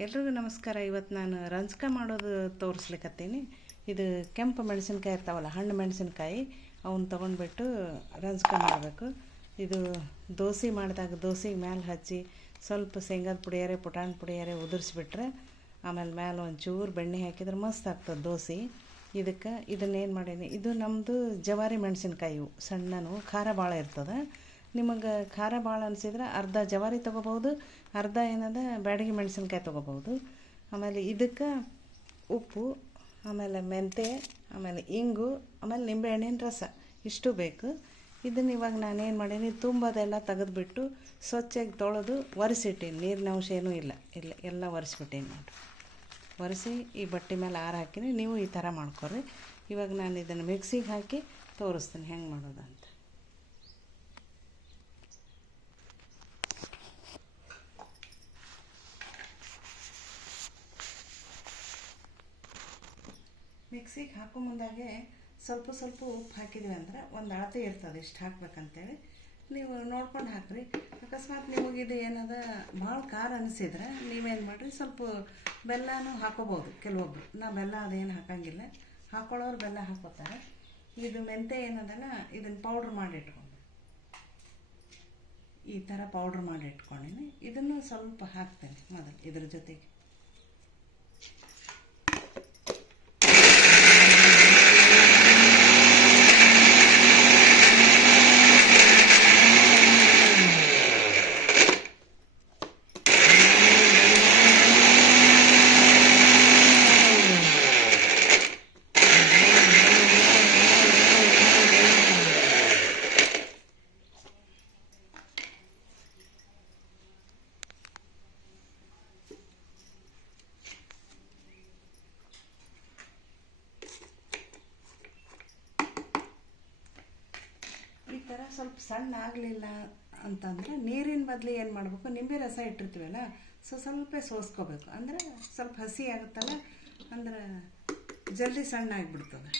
ಎಲ್ರಿಗೂ ನಮಸ್ಕಾರ. ಇವತ್ತು ನಾನು ರಂಜ್ಕ ಮಾಡೋದು ತೋರಿಸ್ಲಿಕ್ಕತ್ತೀನಿ ಇದು ಕೆಂಪು ಮೆಣಸಿನ್ಕಾಯಿ ಇರ್ತಾವಲ್ಲ, ಹಣ್ಣು ಮೆಣಸಿನ್ಕಾಯಿ ಅವನ್ನ ತೊಗೊಂಡ್ಬಿಟ್ಟು ರಂಜ್ಕ ಮಾಡಬೇಕು. ಇದು ದೋಸೆ ಮಾಡಿದಾಗ ದೋಸೆ ಮ್ಯಾಲೆ ಹಚ್ಚಿ ಸ್ವಲ್ಪ ಶೇಂಗಾದ ಪುಡಿಯಾರೆ ಪುಟಾಣಿ ಪುಡಿಯಾರೆ ಉದುರಿಸ್ಬಿಟ್ರೆ ಆಮೇಲೆ ಮ್ಯಾಲೆ ಒಂಚೂರು ಬೆಣ್ಣೆ ಹಾಕಿದ್ರೆ ಮಸ್ತ್ ಆಗ್ತದೆ ದೋಸೆ. ಇದಕ್ಕೆ ಇದನ್ನೇನು ಮಾಡೀನಿ, ಇದು ನಮ್ಮದು ಜವಾರಿ ಮೆಣಸಿನ್ಕಾಯಿ, ಇವು ಸಣ್ಣನು ಖಾರ ಭಾಳ ಇರ್ತದೆ. ನಿಮಗೆ ಖಾರ ಭಾಳ ಅನಿಸಿದ್ರೆ ಅರ್ಧ ಜವಾರಿ ತೊಗೋಬೋದು ಅರ್ಧ ಏನದ ಬ್ಯಾಡಗಿ ಮೆಣಸಿನ್ಕಾಯಿ ತೊಗೋಬೋದು ಆಮೇಲೆ ಇದಕ್ಕೆ ಉಪ್ಪು, ಆಮೇಲೆ ಮೆಂತೆ, ಆಮೇಲೆ ಇಂಗು, ಆಮೇಲೆ ನಿಂಬೆಹಣ್ಣಿನ ರಸ ಇಷ್ಟು ಬೇಕು. ಇದನ್ನು ಇವಾಗ ನಾನೇನು ಮಾಡೀನಿ, ತುಂಬದೆಲ್ಲ ತೆಗೆದುಬಿಟ್ಟು ಸ್ವಚ್ಛಾಗಿ ತೊಳೆದು ಒರೆಸಿಟ್ಟೀನಿ. ನೀರಿನ ಅಂಶ ಏನೂ ಇಲ್ಲ. ಇಲ್ಲ, ಎಲ್ಲ ಒರೆಸ್ಬಿಟ್ಟೀನಿ ನೋಡಿ ಒರೆಸಿ ಈ ಬಟ್ಟೆ ಮೇಲೆ ಆರು ಹಾಕಿನಿ. ನೀವು ಈ ಥರ ಮಾಡ್ಕೊರಿ. ಇವಾಗ ನಾನು ಇದನ್ನು ಮಿಕ್ಸಿಗೆ ಹಾಕಿ ತೋರಿಸ್ತೀನಿ. ಹೆಂಗೆ ಮಾಡೋದು ಮಿಕ್ಸಿಗೆ ಹಾಕೋ ಮುಂದಾಗೆ ಸ್ವಲ್ಪ ಸ್ವಲ್ಪ ಉಪ್ಪು ಹಾಕಿದ್ವಿ ಅಂದ್ರೆ ಒಂದು ಅಳತೆ ಇರ್ತದೆ ಇಷ್ಟು ಹಾಕ್ಬೇಕಂತೇಳಿ. ನೀವು ನೋಡ್ಕೊಂಡು ಹಾಕ್ರಿ. ಅಕಸ್ಮಾತ್ ನಿಮಗೆ ಇದು ಏನದ ಭಾಳ ಖಾರ ಅನಿಸಿದ್ರೆ ನೀವೇನು ಮಾಡಿರಿ, ಸ್ವಲ್ಪ ಬೆಲ್ಲನೂ ಹಾಕೋಬೋದು ಕೆಲವೊಬ್ರು. ನಾ ಬೆಲ್ಲ ಅದೇನು ಹಾಕಂಗಿಲ್ಲ. ಹಾಕೊಳ್ಳೋರು ಬೆಲ್ಲ ಹಾಕೋತಾರೆ ಇದು ಮೆಂತೆ ಏನದಲ್ಲ ಇದನ್ನು ಪೌಡ್ರ್ ಮಾಡಿ ಇಟ್ಕೊಂಡು ಈ ಥರ ಪೌಡ್ರ್ ಮಾಡಿ ಇಟ್ಕೊಂಡಿನಿ ಇದನ್ನು ಸ್ವಲ್ಪ ಹಾಕ್ತೇನೆ ಮೊದಲು ಇದ್ರ ಜೊತೆಗೆ ಈ ಥರ ಸ್ವಲ್ಪ ಸಣ್ಣ ಆಗಲಿಲ್ಲ ಅಂತಂದರೆ ನೀರಿನ ಬದಲು ಏನು ಮಾಡಬೇಕು? ನಿಂಬೆ ರಸ ಇಟ್ಟಿರ್ತೀವಲ್ಲ, ಸೊ ಸ್ವಲ್ಪ ಸೋಸ್ಕೋಬೇಕು. ಅಂದರೆ ಸ್ವಲ್ಪ ಹಸಿ ಆಗುತ್ತಲ್ಲ, ಅಂದ್ರೆ ಜಲ್ದಿ ಸಣ್ಣ ಆಗಿಬಿಡ್ತದೆ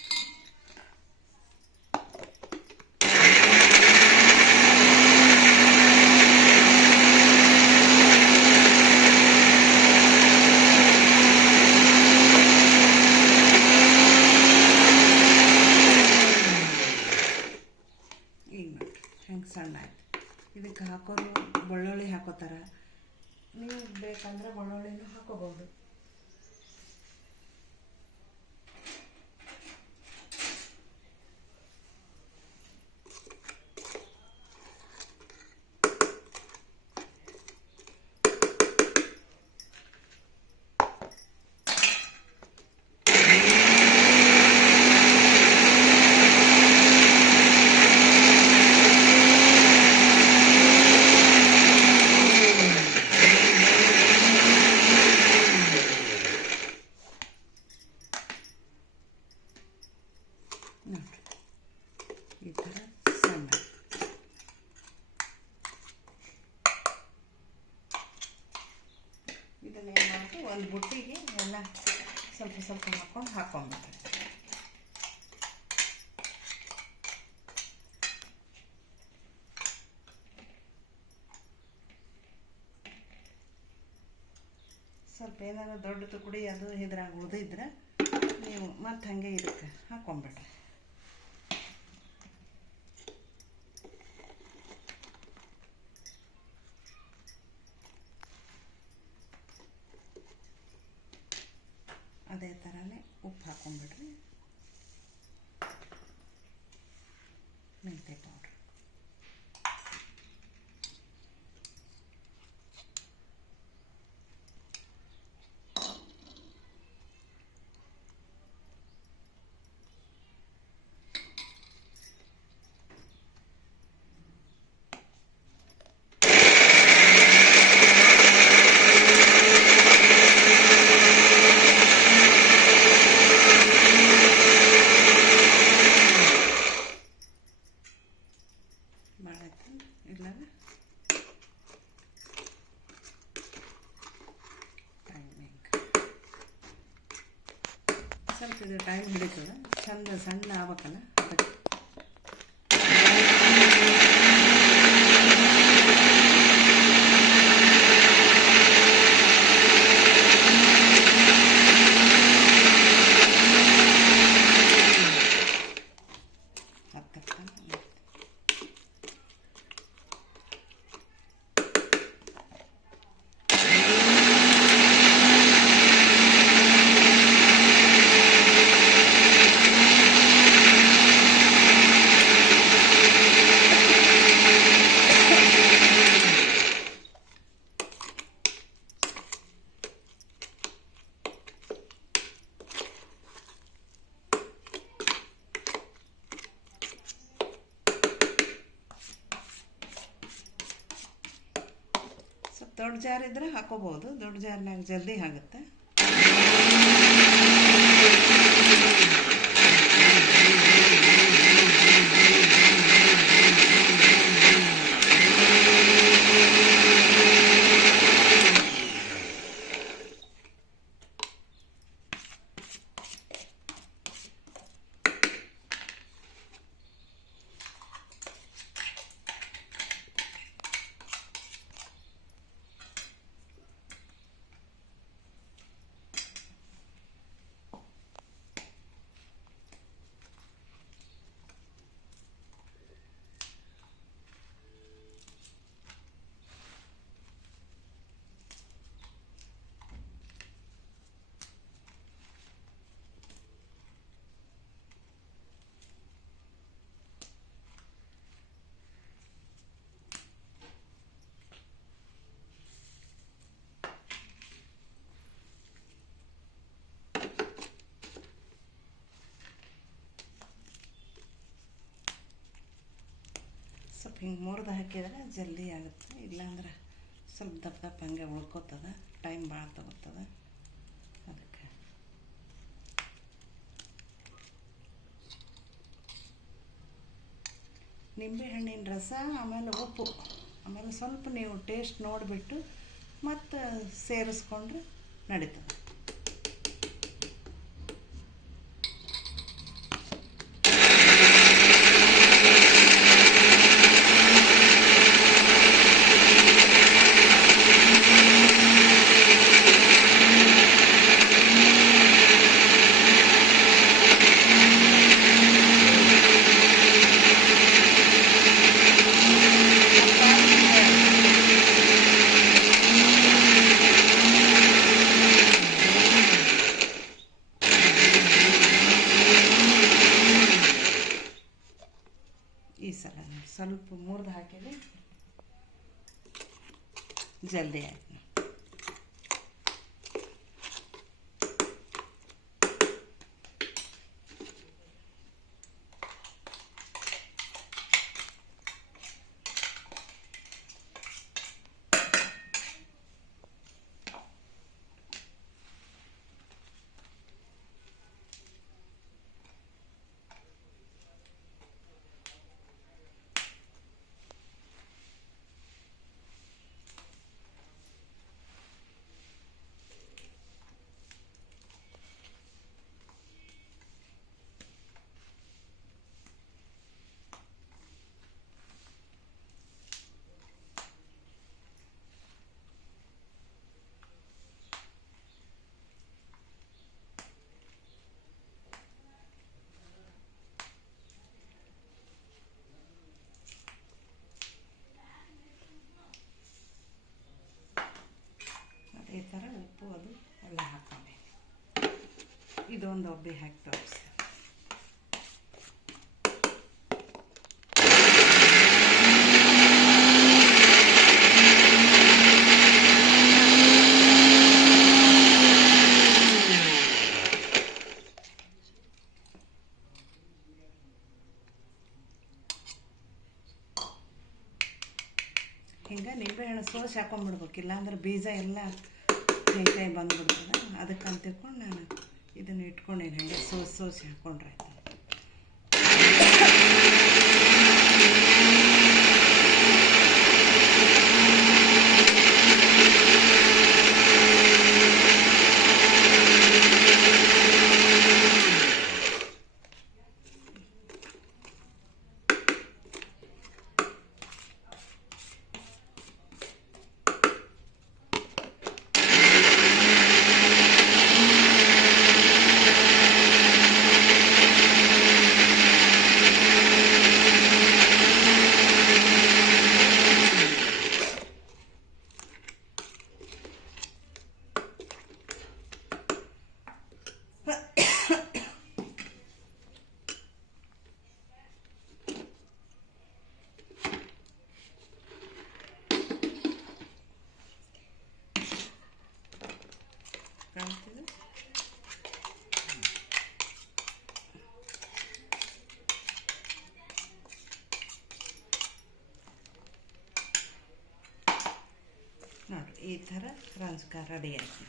ಈಗ ನೋಡಿ ಹೆಂಗೆ ಸಣ್ಣ ಆಯ್ತು. ಇದಕ್ಕೆ ಹಾಕೋರು ಬೆಳ್ಳುಳ್ಳಿ ಹಾಕೋತಾರೆ. ನೀವು ಬೇಕಂದ್ರೆ ಬೆಳ್ಳುಳ್ಳಿನೂ ಹಾಕೋಬೋದು. ನೋಡಿ ಈ ಥರ ಸಣ್ಣ ಇದನ್ನ ಏನು ಮಾಡ್ತೀವಿ ಒಂದು ಬುಟ್ಟಿಗೆ ಎಲ್ಲ ಸ್ವಲ್ಪ ಸ್ವಲ್ಪ ಹಾಕ್ಕೊಂಡು ಹಾಕ್ಕೊಂಡ್ಬಿಟ್ರೆ ಸ್ವಲ್ಪ ಏನಾದ್ರು ದೊಡ್ಡ ತುಕಡಿ ಅದು ಇದ್ರಾಗ ಉಳಿದಿದ್ರೆ ನೀವು ಮತ್ತೆ ಹಾಗೆ ಇದಕ್ಕೆ ಹಾಕ್ಕೊಂಬಿಡ್ರಿ ಅದೇ ಥರನೇ ಉಪ್ಪು ಹಾಕ್ಕೊಂಬಿಡ್ರಿ ಮೆಂತೆ ಪೌಡ್ರ್ ಮಾಡಾಯ್ತು ಇಲ್ಲದ ಟೈಮಿಂಗ್ ಸ್ವಲ್ಪ ಇದು ಟೈಮ್ ಹಿಡಿತದೆ ಚಂದ ಸಣ್ಣ ಆಗ್ಬೇಕಲ್ಲ? ಅದಕ್ಕೆ ದೊಡ್ಡ ಜಾರ್ ಇದ್ರೆ ಹಾಕೋಬೋದು ದೊಡ್ಡ ಜಾರ್ನಾಗ ಜಲ್ದಿ ಆಗುತ್ತೆ ಸ್ವಲ್ಪ ಹಿಂಗೆ ಮುರಿದು ಹಾಕಿದ್ರೆ ಜಲ್ದಿ ಆಗುತ್ತೆ. ಇಲ್ಲಾಂದ್ರೆ ಸ್ವಲ್ಪ ದಪ್ಪ ದಪ್ಪ ಹಂಗೆ ಉಳ್ಕೋತದ. ಟೈಮ್ ಭಾಳ ತಗೋತದ. ಅದಕ್ಕೆ. ನಿಂಬೆಹಣ್ಣಿನ ರಸ, ಆಮೇಲೆ ಉಪ್ಪು. ಆಮೇಲೆ ಸ್ವಲ್ಪ ನೀವು ಟೇಸ್ಟ್ ನೋಡಿಬಿಟ್ಟು ಮತ್ತು ಸೇರಿಸ್ಕೊಂಡ್ರೆ ನಡೀತದೆ ಈ ಸಲ ಸ್ವಲ್ಪ ಮುರಿದು ಹಾಕಿದ್ರೆ ಜಲ್ದಿ ಆಯ್ತು ಅದೇ ಥರ ಉಪ್ಪು ಅದು ಎಲ್ಲ ಹಾಕೊಂಡೆ ಇದೊಂದು ಒಬ್ಬೆ ಹಾಕಿ ತೋರಿಸಿ ಹಿಂಗೆ ನಿಂಬೆಹಣ್ಣು ಸೋಸಿ ಹಾಕೊಂಡ್ಬಿಡ್ಬೇಕು, ಇಲ್ಲಾಂದ್ರೆ ಬೀಜ ಎಲ್ಲ ಕೈ ಬಂದ್ಬಿಡ್ತದೆ. ಅಂತ ತಿಳ್ಕೊಂಡು ನಾನು ಇದನ್ನು ಇಟ್ಕೊಂಡೇನು ಹಾಗೆ ಸೋಸಿ ಸೋಸಿ ಹಾಕೊಂಡ್ರೆ ಆಯ್ತು ಕಾಣ್ತಿದೆ ನೋಡ್ರಿ ಥರ ಕ ರೆಡಿ ಆಯ್ತು.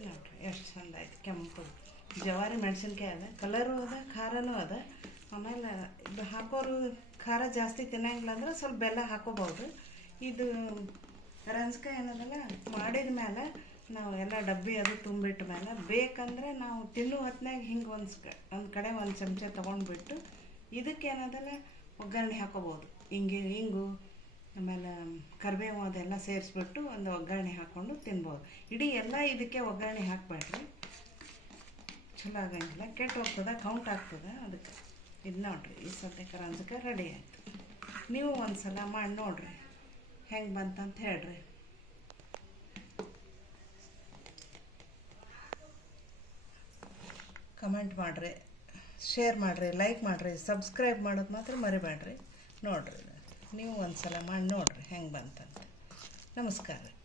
ನೋಡ್ರಿ ಎಷ್ಟು ಚಂದ ಆಯ್ತು? ಕೆಂಪು. ಜವಾರಿ ಮೆಣಸಿನ್ಕಾಯಿ ಅದ. ಕಲರು ಅದ, ಖಾರನೂ ಅದ. ಆಮೇಲೆ ಇದು ಹಾಕೋರು ಖಾರ ಜಾಸ್ತಿ ತಿನ್ನಂಗಿಲ್ಲ ಅಂದ್ರೆ ಸ್ವಲ್ಪ ಬೆಲ್ಲ ಹಾಕೋಬಹುದು. ಇದು ರಂಜ್ಕಾಯಿ ಏನದಲ್ಲ, ಮಾಡಿದ ಮೇಲೆ ನಾವು ಎಲ್ಲ ಡಬ್ಬಿ ಅದು ತುಂಬಿಟ್ಟ ಮೇಲೆ ಬೇಕಂದರೆ ನಾವು ತಿನ್ನುವ ಹೊತ್ನಾಗ ಹಿಂಗೆ ಒಂದು ಒಂದು ಕಡೆ ಒಂದು ಚಮಚ ತೊಗೊಂಡ್ಬಿಟ್ಟು ಇದಕ್ಕೆ ಏನದಲ್ಲ ಒಗ್ಗರಣೆ ಹಾಕೋಬೋದು. ಹಿಂಗೆ ಹಿಂಗು ಆಮೇಲೆ ಕರಿಬೇವು ಅದೆಲ್ಲ ಸೇರಿಸ್ಬಿಟ್ಟು ಒಂದು ಒಗ್ಗರಣೆ ಹಾಕ್ಕೊಂಡು ತಿನ್ಬೋದು. ಇಡೀ ಎಲ್ಲ ಇದಕ್ಕೆ ಒಗ್ಗರಣೆ ಹಾಕಬೇಡ್ರಿ. ಚಲೋ ಆಗಂಗಿಲ್ಲ. ಕೆಟ್ಟು ಹೋಗ್ತದೆ ಕೌಂಟ್ ಆಗ್ತದೆ ಅದಕ್ಕೆ. ಇದು ನೋಡ್ರಿ, ಈ ಸದ್ಯಕ್ಕೆ ರಂಜಕ ರೆಡಿ ಆಯಿತು. ನೀವು ಒಂದು ಸಲ ಮಾಡಿ ನೋಡಿರಿ. ಹೆಂಗೆ ಬಂತಂತ ಹೇಳ್ರಿ. ಕಮೆಂಟ್ ಮಾಡಿರಿ ಶೇರ್ ಮಾಡಿರಿ ಲೈಕ್ ಮಾಡಿರಿ ಸಬ್ಸ್ಕ್ರೈಬ್ ಮಾಡೋದು ಮಾತ್ರ ಮರಿಬೇಡ್ರಿ ನೋಡಿರಿ ನೀವು ಒಂದು ಸಲ ಮಾಡಿ ನೋಡಿರಿ ಹೆಂಗೆ ಬಂತಂತ. ನಮಸ್ಕಾರ.